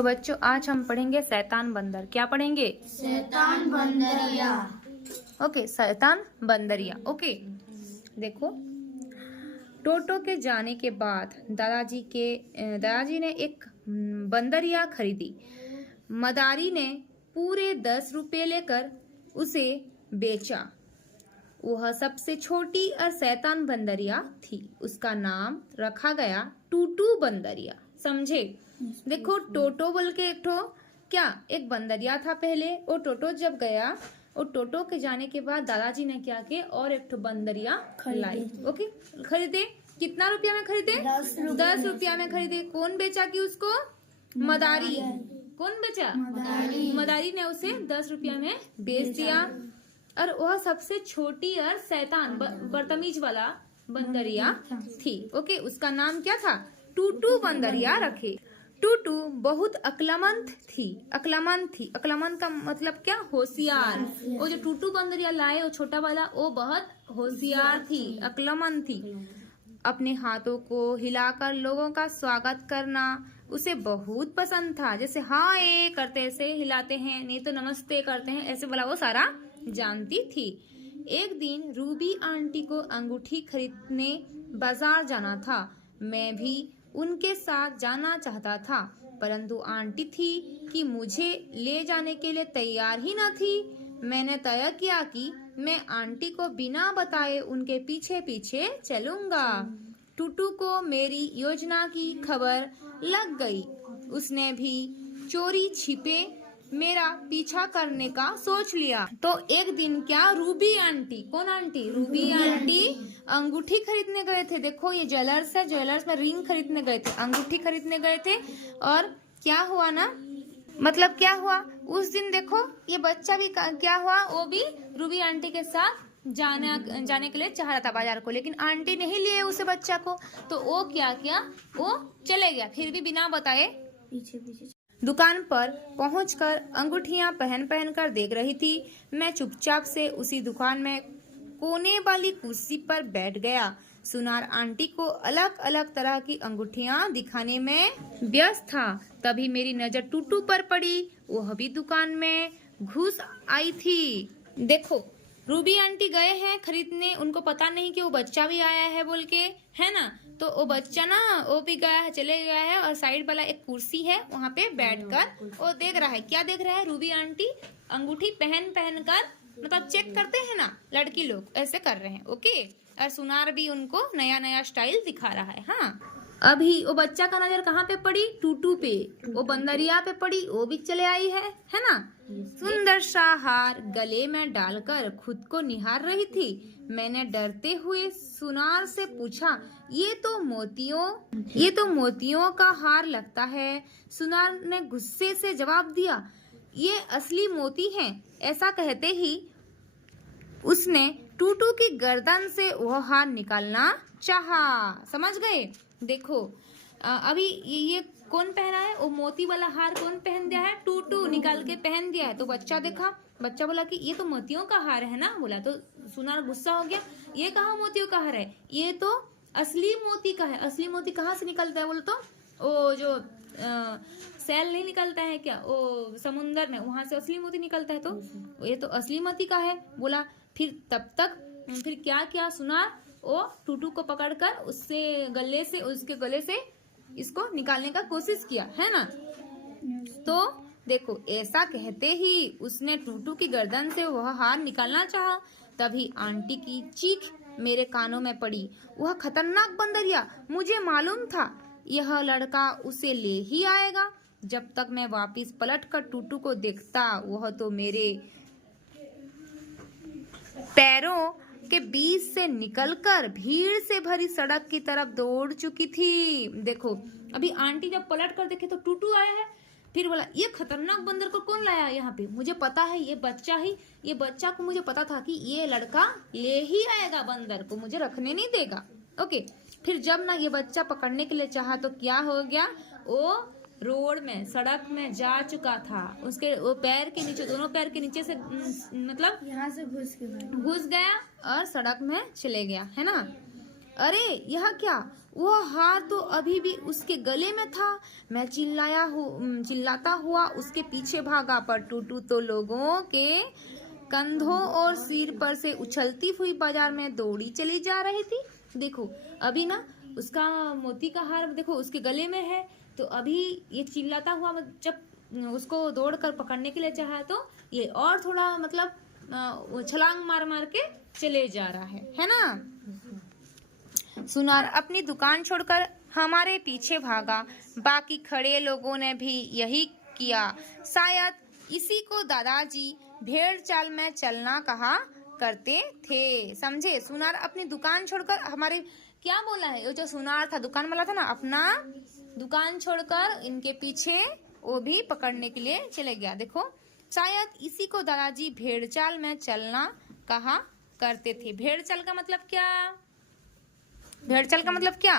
तो बच्चों आज हम पढ़ेंगे शैतान बंदर। क्या पढ़ेंगे? शैतान बंदरिया। ओके, शैतान बंदरिया। ओके, देखो, टोटो के जाने के बाद दादाजी ने एक बंदरिया खरीदी। मदारी ने पूरे 10 रुपए लेकर उसे बेचा। वह सबसे छोटी और शैतान बंदरिया थी। उसका नाम रखा गया टूटू बंदरिया। समझे? देखो, टोटो बोल के एक बंदरिया था पहले। वो टोटो जब गया, और टोटो के जाने के बाद दादाजी ने क्या किया, और एक बंदरिया लाई। ओके, खरीदे। कितना रुपया में खरीदे? 10 रुपया में खरीदे। कौन बेचा कि उसको? मदारी। कौन बेचा? मदारी ने उसे 10 रुपया में बेच दिया। और वह सबसे छोटी और शैतान बदतमीज वाला बंदरिया थी। ओके, उसका नाम क्या था? टूटू बंदरिया रखे। टूटू बहुत अक्लमंद थी। अक्लमंद का मतलब क्या? होशियार। वो जो टूटू बंदरिया लाए, वो छोटा वाला, वो बहुत होशियार थी, अक्लमंद थी। अपने हाथों को हिलाकर लोगों का स्वागत करना उसे बहुत पसंद था। जैसे हाय करते ऐसे हिलाते हैं, नहीं तो नमस्ते करते हैं, ऐसे वाला वो सारा जानती थी। एक दिन रूबी आंटी को अंगूठी खरीदने बाजार जाना था। मैं भी उनके साथ जाना चाहता था, परंतु आंटी थी कि मुझे ले जाने के लिए तैयार ही न थी। मैंने तय किया कि मैं आंटी को बिना बताए उनके पीछे पीछे चलूंगा। टूटू को मेरी योजना की खबर लग गई। उसने भी चोरी छिपे मेरा पीछा करने का सोच लिया। तो एक दिन क्या, रूबी आंटी, कौन आंटी? रूबी आंटी अंगूठी खरीदने गए थे। देखो, ये ज्वेलर्स है, ज्वेलर्स में रिंग खरीदने गए थे, अंगूठी खरीदने गए थे। और क्या हुआ ना, मतलब क्या हुआ उस दिन? देखो, ये बच्चा भी क्या हुआ, वो भी रूबी आंटी के साथ जाने के लिए चाह रहा था बाजार को, लेकिन आंटी नहीं लिए उसे बच्चा को। तो वो क्या किया, वो चले गया, फिर भी बिना बताए पीछे। दुकान पर पहुंचकर अंगूठियां पहन कर देख रही थी। मैं चुपचाप से उसी दुकान में कोने वाली कुर्सी पर बैठ गया। सुनार आंटी को अलग अलग तरह की अंगूठियां दिखाने में व्यस्त था। तभी मेरी नजर टूटू पर पड़ी। वह भी दुकान में घुस आई थी। देखो, रूबी आंटी गए हैं खरीदने, उनको पता नहीं कि वो बच्चा भी आया है बोल के, है ना? तो वो बच्चा ना, वो भी गया है, चले गया है, और साइड वाला एक कुर्सी है, वहाँ पे बैठकर वो देख रहा है। क्या देख रहा है? रूबी आंटी अंगूठी पहन कर, मतलब चेक करते हैं ना लड़की लोग, ऐसे कर रहे हैं। ओके, और सुनार भी उनको नया नया स्टाइल दिखा रहा है। हाँ, अभी वो बच्चा का नजर कहाँ पे पड़ी? टूटू पे। वो बंदरिया पे पड़ी, वो भी चले आई है ना? सुंदर सा हार गले में डालकर खुद को निहार रही थी। मैंने डरते हुए सुनार से पूछा, ये तो मोतियों का हार लगता है। सुनार ने गुस्से से जवाब दिया, ये असली मोती हैं। ऐसा कहते ही उसने टूटू की गर्दन से वह हार निकालना चाहा। समझ गए? देखो, अभी ये कौन पहना है? वो मोती वाला हार कौन पहन दिया है? टूटू निकाल के पहन दिया है। तो बच्चा देखा, बच्चा बोला कि ये तो मोतियों का हार है ना, बोला। तो सुनार गुस्सा हो गया, ये कहाँ मोतियों का हार है, ये तो असली मोती का है। असली मोती कहाँ से निकलता है बोलो तो? वो जो सेल नहीं निकलता है क्या, वो समुंदर में, वहां से असली मोती निकलता है। तो ये तो असली मोती का है, बोला। फिर क्या किया सुनार, वो टूटू को पकड़कर उसके गले से इसको निकालने का कोशिश किया, है ना? तो देखो, ऐसा कहते ही उसने टूटू की गर्दन से वह हार निकालना चाहा। तभी आंटी की चीख मेरे कानों में पड़ी, वह खतरनाक बंदरिया, मुझे मालूम था यह लड़का उसे ले ही आएगा। जब तक मैं वापस पलटकर टूटू को देखता, वह तो मेरे पैरों के बीच से निकलकर भीड़ से भरी सड़क की तरफ दौड़ चुकी थी। देखो, अभी आंटी जब पलट कर देखे तो टूटू आया है। फिर बोला, ये खतरनाक बंदर को कौन लाया यहाँ पे? मुझे पता है ये बच्चा को मुझे पता था कि ये लड़का ले ही आएगा बंदर को, मुझे रखने नहीं देगा। ओके, फिर जब ना ये बच्चा पकड़ने के लिए चाहा तो क्या हो गया, वो रोड में, सड़क में जा चुका था। उसके वो पैर के नीचे, दोनों पैर के नीचे से मतलब यहाँ से घुस गया और सड़क में चले गया, है ना? अरे यह क्या, वह हार तो अभी भी उसके गले में था। मैं चिल्लाता हुआ उसके पीछे भागा, पर टूटू तो लोगों के कंधों और सिर पर से उछलती हुई बाजार में दौड़ी चली जा रही थी। देखो अभी ना उसका मोती का हार देखो उसके गले में है, तो अभी ये चिल्लाता हुआ जब उसको दौड़कर पकड़ने के लिए चाहा तो ये और थोड़ा मतलब छलांग मार मार के चले जा रहा है ना। सुनार अपनी दुकान छोड़कर हमारे पीछे भागा। बाकी खड़े लोगों ने भी यही किया। शायद इसी को दादाजी भेड़ चाल में चलना कहा करते थे। समझे? सुनार अपनी दुकान छोड़कर हमारे क्या बोला है, वो जो सुनार था दुकान वाला था ना, अपना दुकान छोड़कर इनके पीछे वो भी पकड़ने के लिए चले गया। देखो शायद इसी को दादाजी भेड़ चाल में चलना कहा करते थे। भेड़ चाल का मतलब क्या? भेड़चाल का मतलब क्या?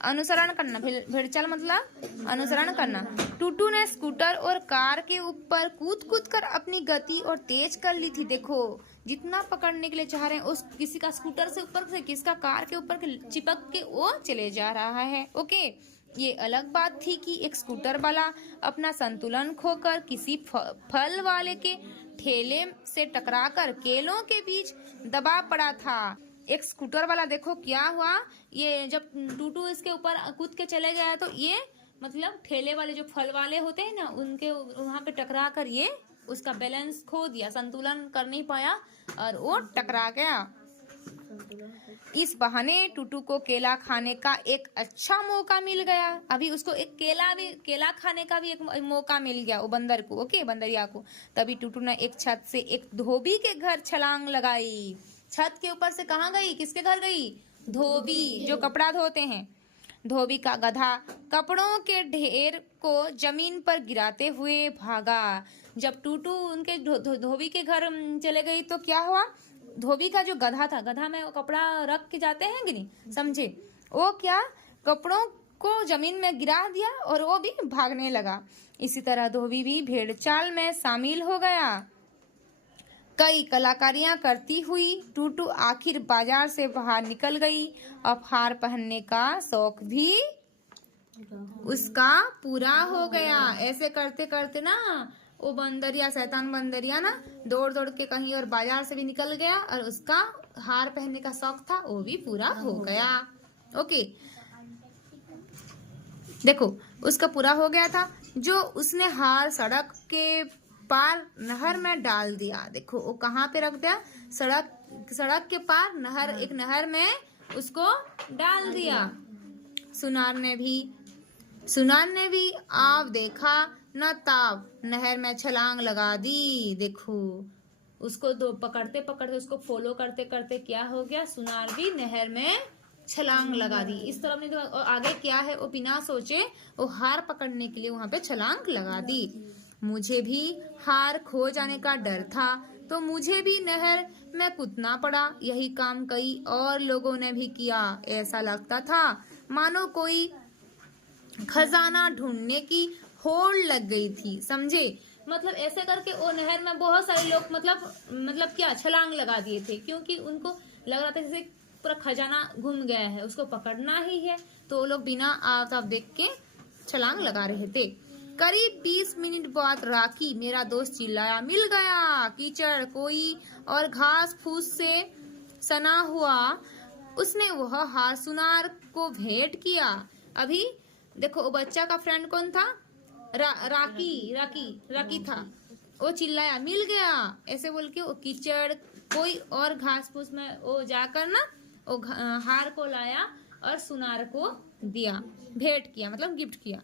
अनुसरण करना। भेड़चाल मतलब अनुसरण करना। टूटू ने स्कूटर और कार के ऊपर कूद कूद कर अपनी गति और तेज कर ली थी। देखो जितना पकड़ने के लिए चाह रहे हैं, उस किसी का स्कूटर से ऊपर से किसका कार के ऊपर चिपक के वो चले जा रहा है। ओके, ये अलग बात थी कि एक स्कूटर वाला अपना संतुलन खोकर किसी फल वाले के ठेले से टकराकर केलों के बीच दबा पड़ा था। एक स्कूटर वाला देखो क्या हुआ, ये जब टूटू इसके ऊपर कूद के चले गया तो ये मतलब ठेले वाले जो फल वाले होते हैं ना, उनके वहां पे टकरा कर ये उसका बैलेंस खो दिया, संतुलन कर नहीं पाया और वो टकरा गया। इस बहाने टूटू को केला खाने का एक अच्छा मौका मिल गया। अभी उसको एक केला खाने का भी एक मौका मिल गया वो बंदर को। ओके, बंदरिया को। तभी टूटू ने एक छत से एक धोबी के घर छलांग लगाई। छत के ऊपर से कहाँ गई? किसके घर गई? धोबी, जो कपड़ा धोते हैं। धोबी का गधा कपड़ों के ढेर को जमीन पर गिराते हुए भागा। जब टूटू उनके धोबी के घर चले गई तो क्या हुआ? धोबी का जो गधा था, गधा में वो कपड़ा रख के जाते हैं कि नहीं, समझे? वो क्या कपड़ों को जमीन में गिरा दिया और वो भी भागने लगा। इसी तरह धोबी भी भेड़ चाल में शामिल हो गया। कई कलाकारियां करती हुई टूटू आखिर बाजार से बाहर निकल गई। अब हार पहनने का शौक भी उसका पूरा हो गया। ऐसे करते करते ना वो बंदरिया, शैतान बंदरिया ना दौड़ दौड़ के कहीं और बाजार से भी निकल गया और उसका हार पहनने का शौक था वो भी पूरा हो गया। ओके, देखो उसका पूरा हो गया था। जो उसने हार सड़क के पार नहर में डाल दिया। देखो वो कहाँ पे रख दिया? सड़क के पार नहर, एक नहर में उसको डाल दिया। सुनार ने भी आव देखा न ताव नहर में छलांग लगा दी। देखो उसको दो पकड़ते पकड़ते उसको फॉलो करते करते क्या हो गया? सुनार भी नहर में छलांग लगा दी। इस तरफ ने तो आगे क्या है वो बिना सोचे वो हार पकड़ने के लिए वहां पे छलांग लगा दी। मुझे भी हार खो जाने का डर था तो मुझे भी नहर में कूदना पड़ा। यही काम कई और लोगों ने भी किया। ऐसा लगता था मानो कोई खजाना ढूंढने की होड़ लग गई थी। समझे? मतलब ऐसे करके वो नहर में बहुत सारे लोग मतलब क्या छलांग लगा दिए थे, क्योंकि उनको लग रहा था जैसे पूरा खजाना घूम गया है, उसको पकड़ना ही है। तो वो लोग बिना आव देख के छलांग लगा रहे थे। करीब 20 मिनट बाद राकी, मेरा दोस्त, चिल्लाया, मिल गया। कीचड़ कोई और घास फूस से सना हुआ उसने वह हार सुनार को भेंट किया। अभी देखो वो बच्चा का फ्रेंड कौन था? राकी था। वो चिल्लाया, मिल गया, ऐसे बोल के वो कीचड़ कोई और घास फूस में वो जाकर ना वो हार को लाया और सुनार को दिया, भेंट किया, मतलब गिफ्ट किया।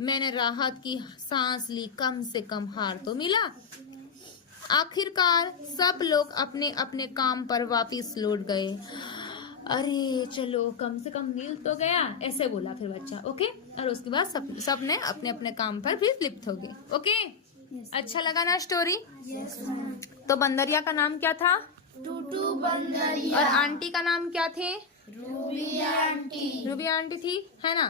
मैंने राहत की सांस ली, कम से कम हार तो मिला। आखिरकार सब लोग अपने अपने काम पर वापस लौट गए। अरे चलो कम से कम मिल तो गया, ऐसे बोला फिर बच्चा। ओके, और उसके बाद सब ने अपने अपने काम पर फिर लिप्त हो गए। ओके, अच्छा लगा ना स्टोरी? तो बंदरिया का नाम क्या था? टूटू बंदरिया। और आंटी का नाम क्या थे? रूबी आंटी थी, है ना?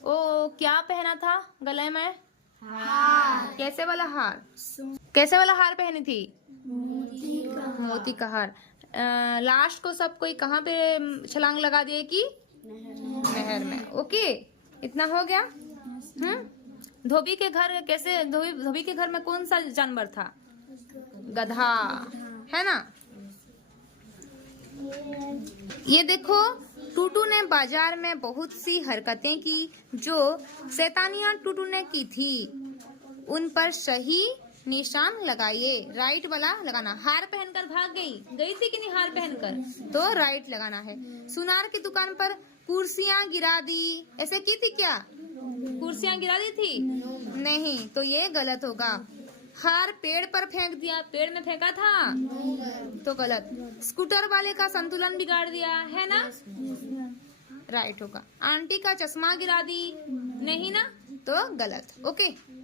वो क्या पहना था गले में? हार। कैसे वाला हार पहनी थी? मोती का हार। लास्ट को सब कोई कहाँ पे छलांग लगा दिए कि नहर में। ओके, इतना हो गया। धोबी के घर कैसे, धोबी के घर में कौन सा जानवर था? गधा, है ना। ये देखो, टूटू ने बाजार में बहुत सी हरकतें की जो शैतानियां टूटू ने की थी, उन पर सही निशान लगाइए। राइट वाला लगाना। हार पहनकर भाग गई थी कि नहीं? हार पहनकर, तो राइट लगाना है। सुनार की दुकान पर कुर्सियां गिरा दी, ऐसे की थी क्या? कुर्सियां गिरा दी थी? नहीं, तो ये गलत होगा। हार पेड़ पर फेंक दिया, पेड़ में फेंका था, तो गलत। स्कूटर वाले का संतुलन बिगाड़ दिया, है ना, राइट होगा। आंटी का चश्मा गिरा दी, नहीं ना, तो गलत। ओके।